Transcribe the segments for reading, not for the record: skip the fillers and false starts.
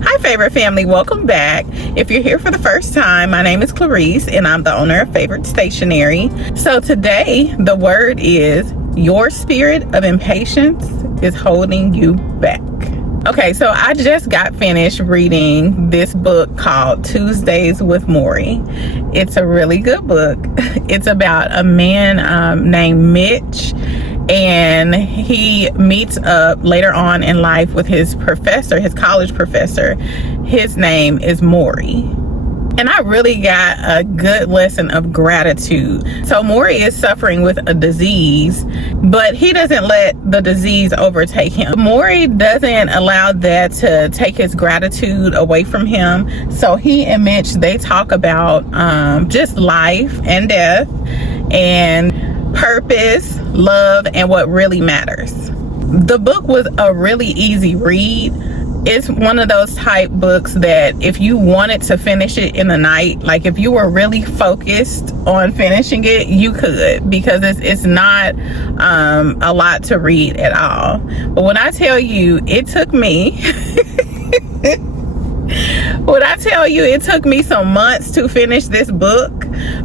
Hi favorite family, welcome back. If you're here for the first time, my name is Clarice and I'm the owner of Favorite Stationery. So today the word is your spirit of impatience is holding you back. Okay, so I just got finished reading this book called Tuesdays with Morrie. It's a really good book. It's about a man named Mitch, and he meets up later on in life with his professor, his college professor. His name is Morrie. And I really got a good lesson of gratitude. So Morrie is suffering with a disease, but he doesn't let the disease overtake him. Morrie doesn't allow that to take his gratitude away from him. So he and Mitch, they talk about just life and death and purpose, love, and what really matters. The book was a really easy read. It's one of those type books that if you wanted to finish it in the night, like if you were really focused on finishing it, you could, because it's not a lot to read at all. But when I tell you it took me it took me some months to finish this book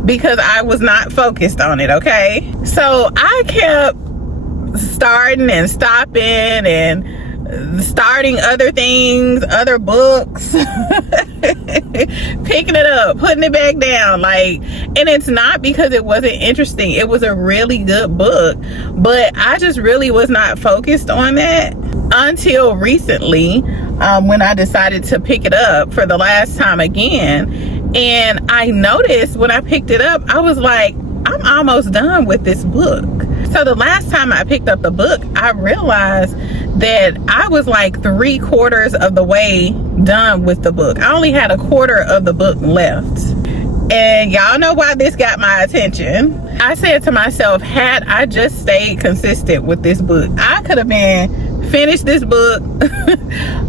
because I was not focused on it, okay? So I kept starting and stopping and starting other things, other books, picking it up, putting it back down, and it's not because it wasn't interesting. It was a really good book, but I just really was not focused on that until recently, when I decided to pick it up for the last time again. And I noticed when I picked it up, I was like, I'm almost done with this book. So the last time I picked up the book, I realized that I was like 3/4 of the way done with the book. I only had 1/4 of the book left. And y'all know why this got my attention. I said to myself, had I just stayed consistent with this book, I could have finished this book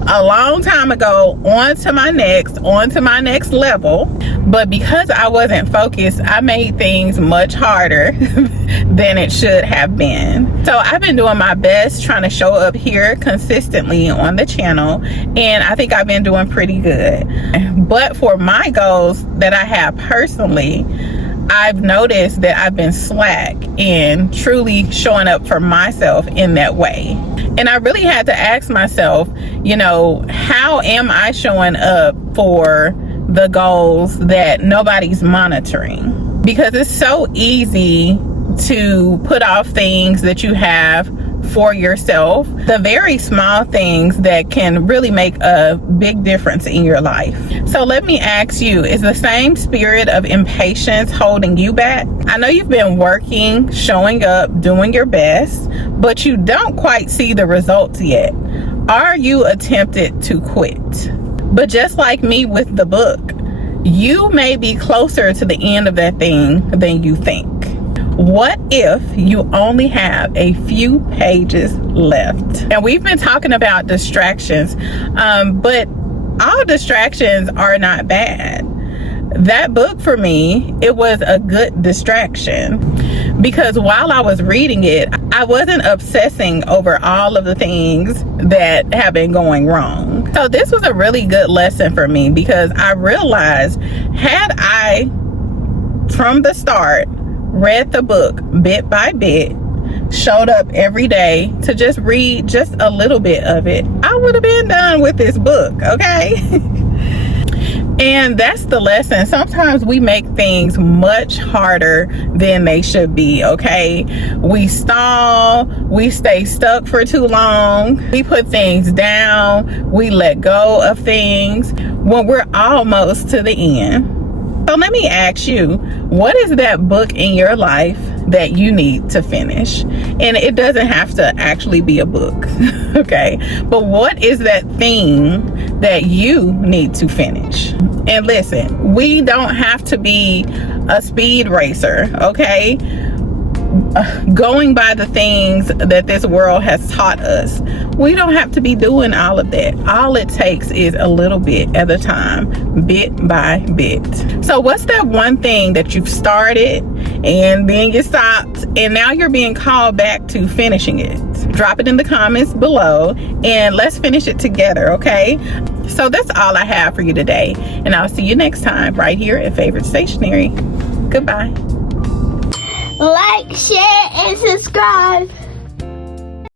a long time ago, on to my next level. But because I wasn't focused, I made things much harder than it should have been. So I've been doing my best trying to show up here consistently on the channel, and I think I've been doing pretty good. But for my goals that I have personally, I've noticed that I've been slack in truly showing up for myself in that way. And I really had to ask myself, how am I showing up for the goals that nobody's monitoring? Because it's so easy to put off things that you have for yourself, the very small things that can really make a big difference in your life. So let me ask you, is the same spirit of impatience holding you back? I know you've been working, showing up, doing your best, but you don't quite see the results yet. Are you tempted to quit? But just like me with the book, you may be closer to the end of that thing than you think. What if you only have a few pages left? And we've been talking about distractions, but all distractions are not bad. That book for me, it was a good distraction, because while I was reading it, I wasn't obsessing over all of the things that have been going wrong. So this was a really good lesson for me, because I realized, had I from the start read the book bit by bit, showed up every day to just read just a little bit of it, I would have been done with this book, okay? And that's the lesson. Sometimes we make things much harder than they should be, okay? We stall, we stay stuck for too long, we put things down, we let go of things when we're almost to the end. So let me ask you, what is that book in your life that you need to finish? And it doesn't have to actually be a book, okay? But what is that thing that you need to finish? And listen, we don't have to be a speed racer, okay? Going by the things that this world has taught us, We don't have to be doing all of that. All it takes is a little bit at a time, bit by bit. So what's that one thing that you've started and then you stopped and now you're being called back to finishing it? Drop it in the comments below and let's finish it together, okay? So that's all I have for you today, and I'll see you next time right here at Favorite Stationery. Goodbye. Like, share, and subscribe.